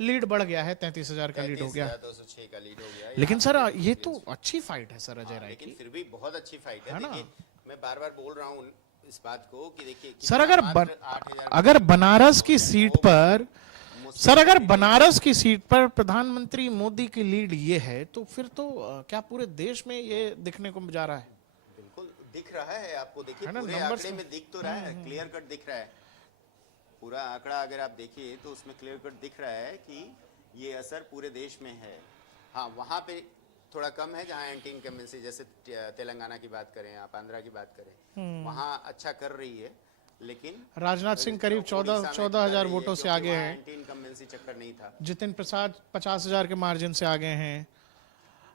Lead बढ़ गया है, 33,000 का लीड हो गया, 206 का लीड हो गया। लेकिन सर ये तो अच्छी फाइट है सर अजय राय की, लेकिन फिर भी बहुत अच्छी फाइट है। देखिए मैं बार बार बोल रहा हूँ इस बात को कि देखिए सर अगर बनारस की सीट पर सर अगर बनारस की सीट पर प्रधानमंत्री मोदी की लीड ये है तो फिर तो क्या पूरे देश में ये दिखने को जा रहा है? बिल्कुल दिख रहा है आपको, देखिए पूरे आंकड़े में दिख तो रहा है, क्लियर कट दिख रहा है पूरा आंकड़ा। अगर आप देखिए तो उसमें क्लियर कट दिख रहा है कि ये असर पूरे देश में है। हाँ वहां पे थोड़ा कम है जहां एंटी इनकम्बेंसी, जैसे तेलंगाना की बात करें, आप आंध्रा की बात करें, वहां अच्छा कर रही है। लेकिन राजनाथ सिंह करीब 14,000 वोटों से आगे हैं, एंटी इनकम्बेंसी चक्कर नहीं था। जितिन प्रसाद 50,000 के मार्जिन से आगे हैं,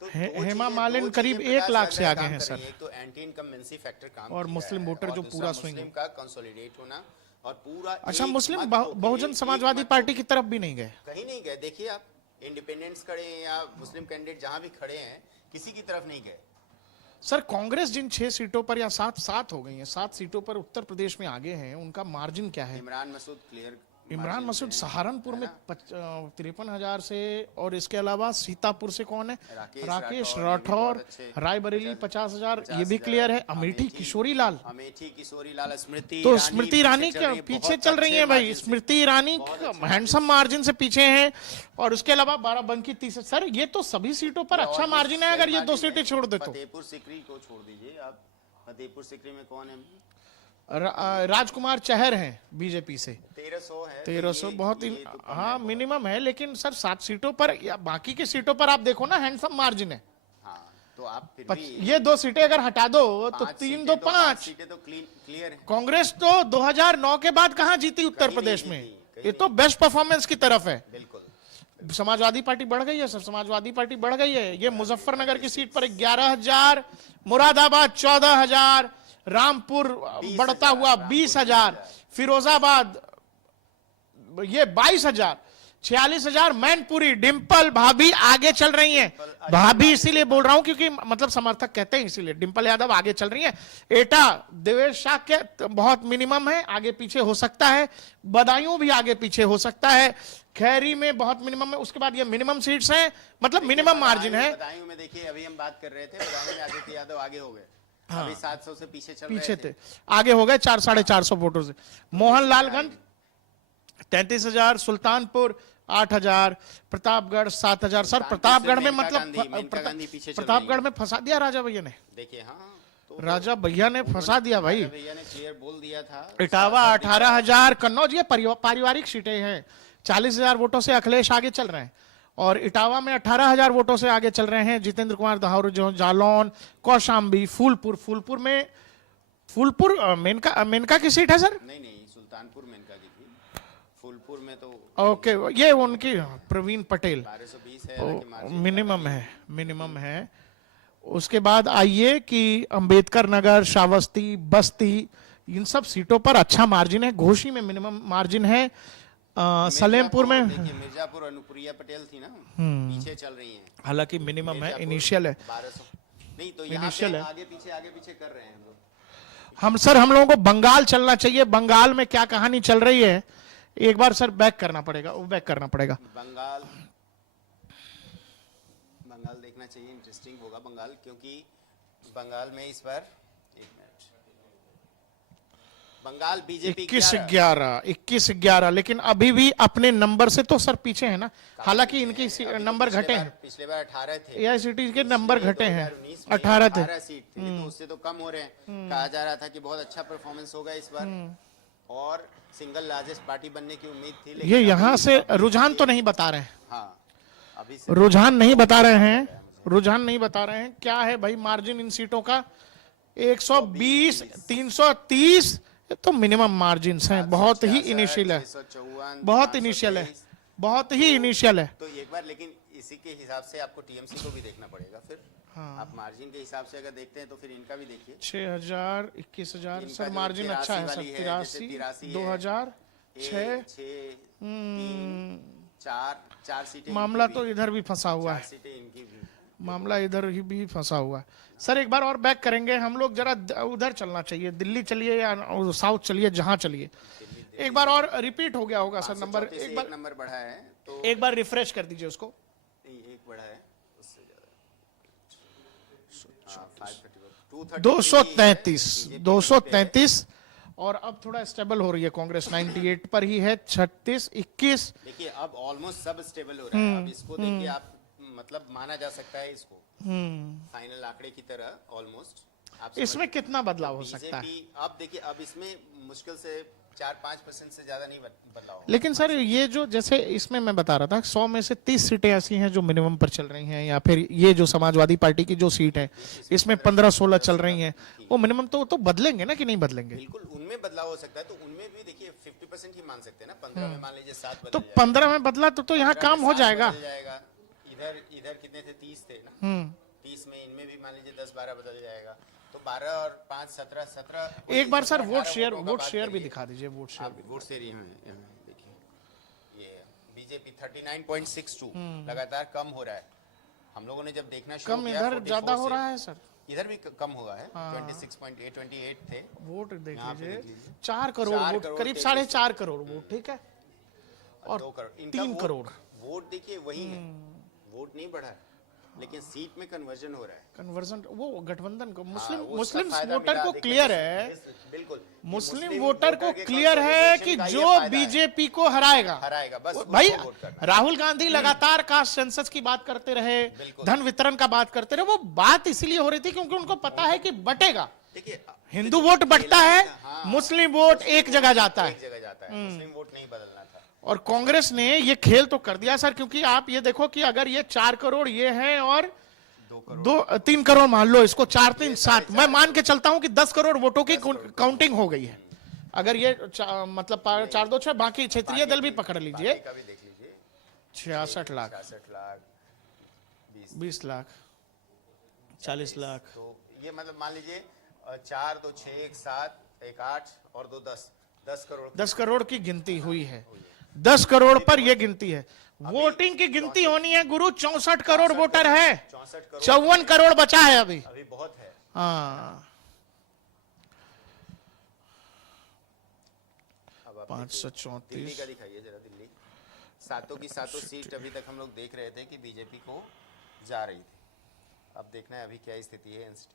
तो हेमा मालिनी करीब 1 लाख से आगे हैं सर। एक तो एंटी इनकम्बेंसी फैक्टर काम और मुस्लिम वोटर जो पूरा स्विंग मुस्लिम का कंसोलिडेट होना और पूरा अच्छा, मुस्लिम बहुजन समाजवादी पार्टी की तरफ भी नहीं गए, कहीं नहीं गए। देखिए आप इंडिपेंडेंट्स खड़े हैं या मुस्लिम कैंडिडेट जहां भी खड़े हैं, किसी की तरफ नहीं गए। सर कांग्रेस जिन 6 सीटों पर या 7 हो गई हैं, 7 सीटों पर उत्तर प्रदेश में आगे हैं, उनका मार्जिन क्या है? इमरान मसूद सहारनपुर में 53,000 से, और इसके अलावा सीतापुर से कौन है? राकेश राठौर, रायबरेली 50,000, ये भी क्लियर है। अमेठी किशोरी लाल, स्मृति तो स्मृति ईरानी क्या पीछे चल रही है भाई? स्मृति ईरानी हैंडसम मार्जिन से पीछे हैं, और उसके अलावा बाराबंकी 30। सर ये तो सभी सीटों पर अच्छा मार्जिन है, अगर ये 2 सीटें छोड़ दे तो। फतेहपुर सीकरी को छोड़ दीजिए आप, फतेहपुर सीकरी में कौन है? राजकुमार चहर हैं बीजेपी से, 1300 है, 1300 बहुत ही हाँ मिनिमम है, लेकिन सर 7 सीटों पर या बाकी की सीटों पर आप देखो ना हैंडसम मार्जिन है। हाँ, तो आप फिर भी ये 2 सीटें अगर हटा दो तो 3 2 5 सीटें तो क्लियर है। कांग्रेस तो 2009 के बाद कहां जीती उत्तर प्रदेश में? ये तो बेस्ट परफॉर्मेंस की तरफ है। बिल्कुल समाजवादी पार्टी बढ़ गई है सर, समाजवादी पार्टी बढ़ गई है। ये मुजफ्फरनगर की सीट पर 11,000, मुरादाबाद 14,000, रामपुर बढ़ता हुआ 20,000, फिरोजाबाद ये 22,000, 46,000, मैनपुरी। डिंपल भाभी आगे चल रही हैं, भाभी इसीलिए बोल रहा हूं क्योंकि मतलब समर्थक कहते हैं इसीलिए, डिंपल यादव आगे चल रही हैं। एटा देवेश शाह के बहुत मिनिमम है, आगे पीछे हो सकता है। बदायूं भी आगे पीछे हो सकता है, खैरी में बहुत मिनिमम है। उसके बाद ये मिनिमम सीट्स हैं, मतलब मिनिमम मार्जिन है। बदायूं में देखिए अभी हम बात कर रहे थे, बदायूं में आदित्य यादव आगे हो गए, अभी 700 से पीछे थे, आगे हो गए 400-450 वोटों से। मोहनलालगंज 33,000, सुल्तानपुर 8,000, प्रतापगढ़ 7,000। सर प्रतापगढ़ में मतलब प्रतापगढ़ में फंसा दिया राजा भैया ने। देखिए हाँ, तो राजा भैया ने फंसा दिया भाई, भैया ने क्लियर बोल दिया था। इटावा 18,000, कन्नौज ये पारिवारिक सीटें हैं, 40,000 वोटों से अखिलेश आगे चल रहे हैं, और इटावा में 18,000 वोटों से आगे चल रहे हैं जितेंद्र कुमार दाहौर, जालौन, कौशाम्बी, फूलपुर में मेनका की सीट है सर? नहीं सुल्तानपुर मेनका की थी, फूलपुर में तो ओके ये उनकी प्रवीण पटेल 1220 है, मिनिमम है। उसके बाद आइए कि अंबेडकर नगर, श्रावस्ती, बस्ती, इन सब सीटों पर अच्छा मार्जिन है। घोसी में मिनिमम मार्जिन है, सलेमपुर में मिर्जापुर अनुप्रिया पटेल थी ना, पीछे चल रही हैं, हालांकि मिनिमम है, इनिशियल है, 1200 नहीं तो यहाँ पे आगे पीछे कर रहे हैं हम लोगों को बंगाल चलना चाहिए। बंगाल में क्या कहानी चल रही है, एक बार सर बैक करना पड़ेगा। बंगाल देखना चाहिए, इंटरेस्टिंग होगा बंगाल, क्योंकि बंगाल में इस बार बंगाल बीजेपी 21-11, लेकिन अभी भी अपने नंबर से तो सर पीछे है ना। हालांकि इनके नंबर घटे हैं, पिछले बार 18 थे, एआईसीटी के नंबर घटे हैं, 18 थे, सीट थे, तो उससे तो कम हो रहे हैं। कहा जा रहा था कि बहुत अच्छा परफॉर्मेंस होगा इस बार और सिंगल लार्जेस्ट पार्टी बनने की उम्मीद थी, लेकिन ये यहाँ से रुझान तो नहीं बता रहे हैं। हाँ, अभी रुझान नहीं बता रहे हैं क्या है भाई मार्जिन इन सीटों का? 120, 330 तो मिनिमम मार्जिन हैं, बहुत ही इनिशियल है। तो एक बार, लेकिन इसी के हिसाब से आपको टीएमसी को भी देखना पड़ेगा फिर। हाँ। आप मार्जिन के हिसाब से अगर देखते हैं तो फिर इनका भी देखिए, 6,000, 21,000 सर मार्जिन अच्छा है सर, 83, 2,000, 6, 4 सीटें। मामला तो इधर भी फंसा हुआ है, मामला इधर ही भी फंसा हुआ है। सर एक बार और बैक करेंगे हम लोग, जरा उधर चलना चाहिए, दिल्ली चलिए या साउथ चलिए, जहां चलिए। एक बार और रिपीट हो गया होगा सर नंबर, एक नंबर बढ़ा है एक बार रिफ्रेश कर दीजिए उसको। नहीं, एक बड़ा है उससे ज्यादा। हाँ, 531, 233 233 और अब थोड़ा स्टेबल हो रही है कांग्रेस, 98 पर ही है। 36 21 देखिए अब ऑलमोस्ट सब स्टेबल हो रहा है। अब इसको देखिए आप, मतलब माना जा सकता है इसको फाइनल आंकड़े की तरह ऑलमोस्ट। आप इसमें कितना बदलाव हो सकता है? बीजेपी अब देखिए, अब इसमें मुश्किल से 4-5% से ज्यादा नहीं बदलाव होगा। लेकिन सर ये जो, जैसे इसमें मैं बता रहा था 100 में से 30 सीटें ऐसी हैं जो मिनिमम पर चल रही हैं, या फिर ये जो समाजवादी पार्टी की जो सीट है इसमें 15-16 चल रही हैं, वो मिनिमम तो बदलेंगे ना कि नहीं बदलेंगे? बिल्कुल उनमें बदलाव हो सकता है। तो उनमें भी देखिए 50% ही मान सकते हैं ना। 15 में मान लीजिए 7 बदल तो जाएगा, 15 में बदला तो यहाँ 15 काम में हो 7 जाएगा। बदल जाएगा। इधर इधर कितने थे? 30 थे ना। 30 में इनमें भी मान लीजिए 10-12 बदल जाएगा। तो 12 और 5 17 एक बार सर 18 वोट शेयर वोटों का बात भी करिए। दिखा दीजिए। वोट शेयर आप वोट शेयर देखिए, ये बीजेपी 39.62 लगातार कम हो रहा है। हम लोगों ने जब देखना शुरू कम किया इधर 44 ज्यादा हो से, रहा है सर। इधर भी कम हुआ है। 26.8 थे। वोट देख यहाँ पे लीजिए, देख लीजिए। 4 करोड़ 4 वोट, करोड़ करीब 33 4.5 करोड़ वोट, ठीक है। और 2 करोड़, इनका 3 करोड़ वोट देखिए वही है। वोट नहीं बढ़ा है, लेकिन सीट में कन्वर्जन हो रहा है। कन्वर्जन, वो गठबंधन को हाँ, मुस्लिम उसका मुस्लिम फायदा वोटर मिला, को देखिए, क्लियर है, बिल्कुल मुस्लिम वोटर को के क्लियर है कि consolidation का ये जो फायदा है। बीजेपी को हराएगा हराएगा, बस उसको भाई। वोट करना। राहुल गांधी लगातार कास्ट सेंसस की बात करते रहे, बिल्कुल। धन वितरण का बात करते रहे। वो बात इसलिए हो रही थी क्योंकि उनको पता है कि बटेगा। देखिए हिंदू वोट बढ़ता है, हाँ, मुस्लिम वोट एक जगह जाता है। एक जगह जाता है। मुस्लिम वोट नहीं बदलना था। और कांग्रेस ने ये खेल तो कर दिया सर, क्योंकि आप ये देखो कि अगर ये 4 करोड़ ये है और 3 करोड़ मान लो इसको, 4 3 7, मैं मान के चलता हूं कि 10 करोड़ वोटों की काउंटिंग हो गई है। अगर ये मतलब 4 2 6, बाकी क्षेत्रीय दल भी पकड़ लीजिए, पार्टी का भी देख लीजिए, 66 लाख, 66 लाख, 20 लाख, 40 लाख। तो ये मतलब मान लीजिए 4 2 6 1 7 1 8 और 2 10 करोड़ 10 करोड़ की गिनती हुई है। 10 करोड़ पर यह गिनती है। वोटिंग की गिनती होनी है गुरु, 64 करोड़ वोटर है, 64 करोड़ 54 करोड़ बचा है अभी। अभी बहुत है। हाँ, अब आप 534। दिल्ली का दिखाइए जरा। दिल्ली सातों की सातों सीट अभी तक हम लोग देख रहे थे कि बीजेपी को जा रही थी। अब देखना है अभी क्या स्थिति है एनसीटी।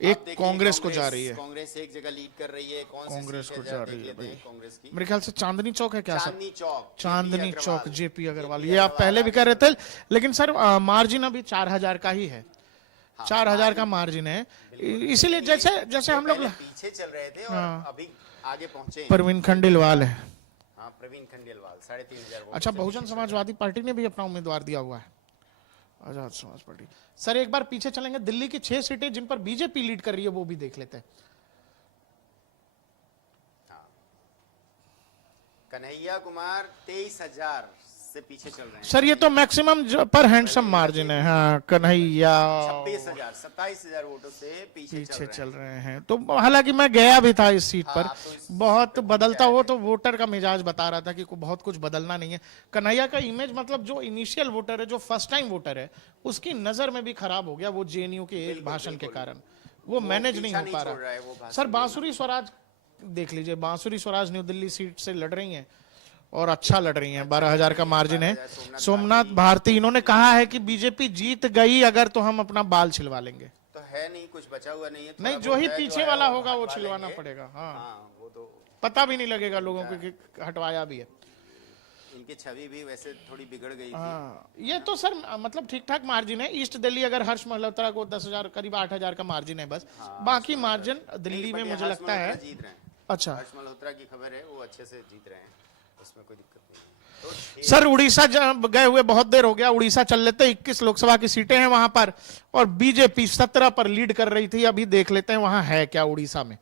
एक कांग्रेस को जा रही है, कांग्रेस एक जगह लीड कर रही है। कौन सी कांग्रेस सीट को है जा जरा रही देख है लेते हैं भाई। कांग्रेस की। मेरे ख्याल से चांदनी चौक है क्या सर? चांदनी चौक, चांदनी JP चौक, अग्रवाल। जेपी अग्रवाल, JP ये आप पहले भी कह रहे थे। लेकिन सर मार्जिन अभी 4000 का ही है, 4000 का मार्जिन है। इसीलिए जैसे जैसे हम लोग पहले पीछे चल रहे थे और अभी आगे पहुंचे। परवीन खंडेलवाल है। हाँ, प्रवीण खंडेलवाल 3500 वोट। अच्छा, बहुजन समाजवादी पार्टी ने भी अपना उम्मीदवार दिया हुआ है, आजाद समाज पार्टी। सर एक बार पीछे चलेंगे, दिल्ली की 6 सीटें जिन पर बीजेपी लीड कर रही है वो भी देख लेते हैं। कन्हैया कुमार 23,000 से पीछे चल रहे हैं। सर ये तो मैक्सिमम पर हैंडसम मार्जिन है। हाँ, कन्हैया 26,000 27,000 वोटों से पीछे चल रहे हैं। तो हालांकि मैं गया भी था इस सीट पर, आप तो इस बहुत बदलता हो तो वोटर का मिजाज बता रहा था कि बहुत कुछ बदलना नहीं है। कन्हैया का इमेज, मतलब जो इनिशियल वोटर है, जो फर्स्ट टाइम वोटर है, उसकी नजर में भी खराब हो गया वो जेएनयू के एक भाषण के कारण। वो मैनेज नहीं हो पा छोड़ रहा है वो रहा। भाषण सर बांसुरी स्वराज देख लीजिए, बांसुरी स्वराज न्यू दिल्ली सीट से लड़ रही हैं और अच्छा लड़ रही हैं। 12,000 का मार्जिन है। सोमनाथ भारती, इन्होंने कहा है कि बीजेपी जीत गई अगर तो हम अपना बाल छिलवा लेंगे। तो है नहीं, कुछ बचा हुआ नहीं है। नहीं, थोड़ा जो ही बहुत है, पीछे जो वाला है होगा वो हटवा छिलवाना लेंगे। पड़ेगा। हाँ, हाँ, वो तो पता भी नहीं लगेगा लोगों को कि हटवाया भी है। इनकी छवि भी वैसे थोड़ी बिगड़ गई थी। हाँ, ये तो सर मतलब ठीक ठाक मार्जिन है। ईस्ट दिल्ली अगर हर्ष मल्होत्रा को 10,000 करीब 8,000 का मार्जिन है बस। बाकी मार्जिन दिल्ली में मुझे लगता है। जीत रहे हैं। अच्छा, हर्ष मल्होत्रा की खबर है, वो अच्छे से जीत रहे हैं, उसमें कोई दिक्कत नहीं है। तो सर उड़ीसा गए हुए बहुत देर हो गया। उड़ीसा चल लेते, 21 लोकसभा की सीटें हैं वहां पर और बीजेपी 17 पर लीड कर रही थी। अभी देख लेते हैं वहां है क्या उड़ीसा में।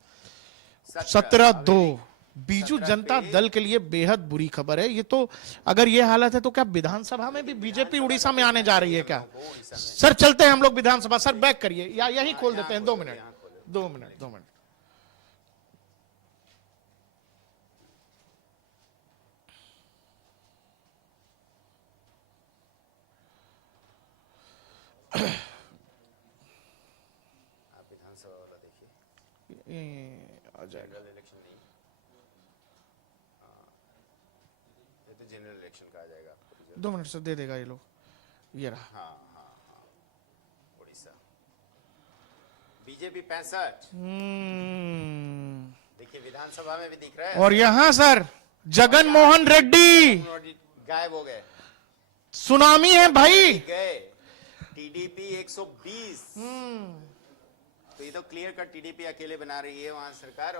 17-2 बीजू जनता दल के लिए बेहद बुरी खबर है ये तो। अगर ये हालत है तो क्या विधानसभा में भी बीजेपी उड़ीसा में आने जा रही है क्या? सर चलते हैं हम लोग विधानसभा। सर बैक करिए या यही खोल देते हैं। 2 मिनट। आप विधानसभा वाला देखिए, आ जाएगा। जनरल इलेक्शन नहीं। ये तो जनरल इलेक्शन कहा जाएगा आपको। 2 मिनट से दे देगा ये लोग, ये रहा। हाँ हाँ हाँ, उड़ीसा बीजेपी 65। देखिए विधानसभा में भी दिख रहा है। और यहां सर जगन मोहन रेड्डी गायब हो गए, सुनामी है भाई। गए। टीडीपी 120। तो ये तो क्लियर कट टीडीपी अकेले बना रही है वहां सरकार।